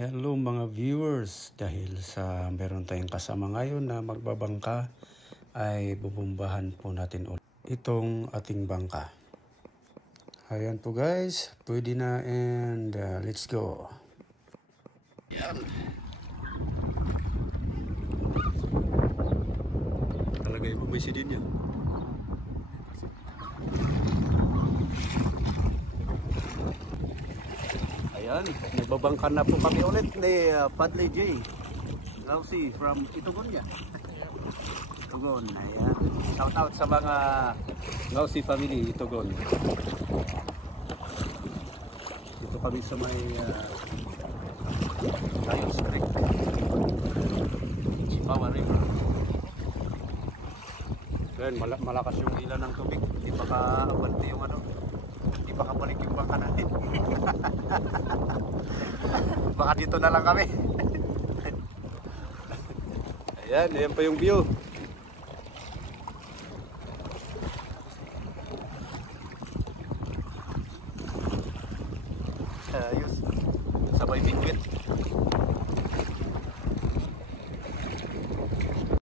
Hello mga viewers, dahil sa meron tayong kasama ngayon na magbabangka ay bubumbahan po natin ulit itong ating bangka. Ayan po guys, pwede na and let's go. Yan. Talagay mo may sidin yan. Ayan, nagbabangka na po kami ulit ni Padley J. Gausi from Itugon niya. Itugon, ayan. Shout out sa mga Gausi family, Itugon. Dito kami sa may Lions Creek, Chipawa River. Ayan, malakas yung ila ng tubig. Hindi pa ka-abante yung ano. Hindi pa kapalik yung bangka natin. Baka dito na lang kami. Ayan, ayan pa yung view. Ayos. Sabay bingwit.